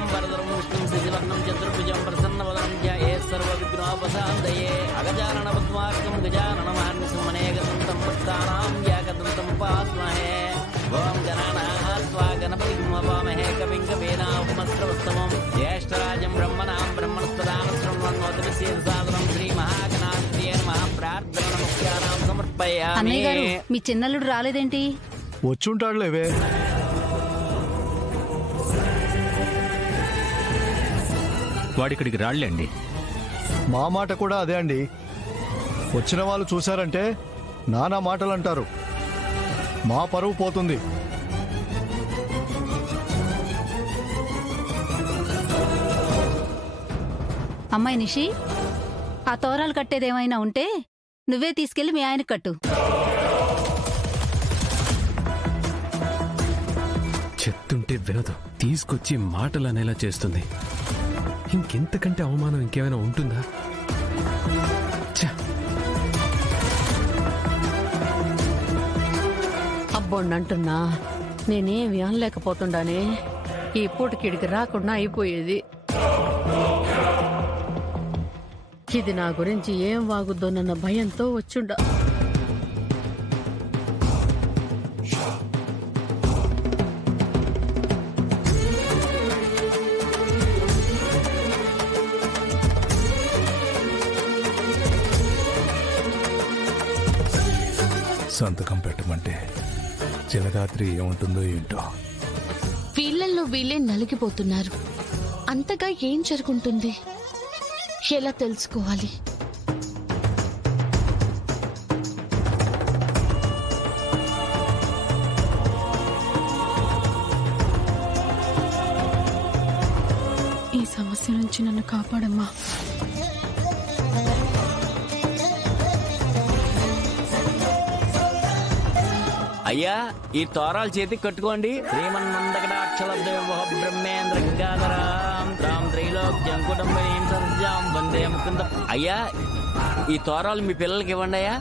శుక్లాంబరధరం విష్ణుం శశివర్ణం చతుర్భుజం ప్రసన్నవదనం ధ్యాయే సర్వవిఘ్నోపశాంతయే అగజానన పద్మార్కం గజాననమాన్యసుమనేకదంతం భక్తానాం ఏకదంతం ఉపాస్మహే ఓం గణానాత్వా గణపతిం హవామహే కవిం కవీనాముపమస్రవస్తమం జ్యేష్ఠరాజం బ్రహ్మణాం బ్రహ్మణస్పదాన శృణ్వన్నోతిభిస్సేదసాదనం శ్రీ మహాగణాధిపతయే నమః ప్రార్థన నమస్కారం సమర్పయామి. అన్నయ్య గారు, మీ చిన్నల్లుడు రాలేదేంటి? వచ్చుంటాడులేవే. వాడిక్కడికి రాళ్ళండి. మా మాట కూడా అదే అండి. వచ్చిన వాళ్ళు చూశారంటే నానా మాటలు అంటారు. మా పరువు పోతుంది. అమ్మాయి నిషి, ఆ తోరాలు కట్టేదేమైనా ఉంటే నువ్వే తీసుకెళ్లి మీ ఆయన కట్టు. చెప్తుంటే వినదు, తీసుకొచ్చి మాటలు అనేలా చేస్తుంది. ఇంకెంతకంటే అవమానం ఇంకేమైనా ఉంటుందా? అబ్బోండంటున్నా నేనేమి అనలేకపోతుండానే. ఈ పూటకిడికి రాకుండా అయిపోయేది. ఇది నా గురించి ఏం వాగుద్దోనన్న భయంతో వచ్చుండా. సంతకం పెట్టమంటే జలగాత్రి ఏముంటుందో ఏంటో. వీళ్ళల్లో వీళ్ళే నలిగిపోతున్నారు. అంతగా ఏం జరుగుతుంది? ఎలా తెలుసుకోవాలి? ఈ సమస్య నుంచి నన్ను కాపాడమ్మా. అయ్యా, ఈ తోరాలు చేతికి కట్టుకోండి. శ్రీమన్నందకటాక్షలబ్దేవ బ్రహ్మేంద్ర గంగాధరాం రామ్ త్రైలోక్యం కుటుంబం సర్జాం వందే ముకుంద. అయ్యా, ఈ తోరాలు మీ పిల్లలకి ఇవ్వండి అయ్యా.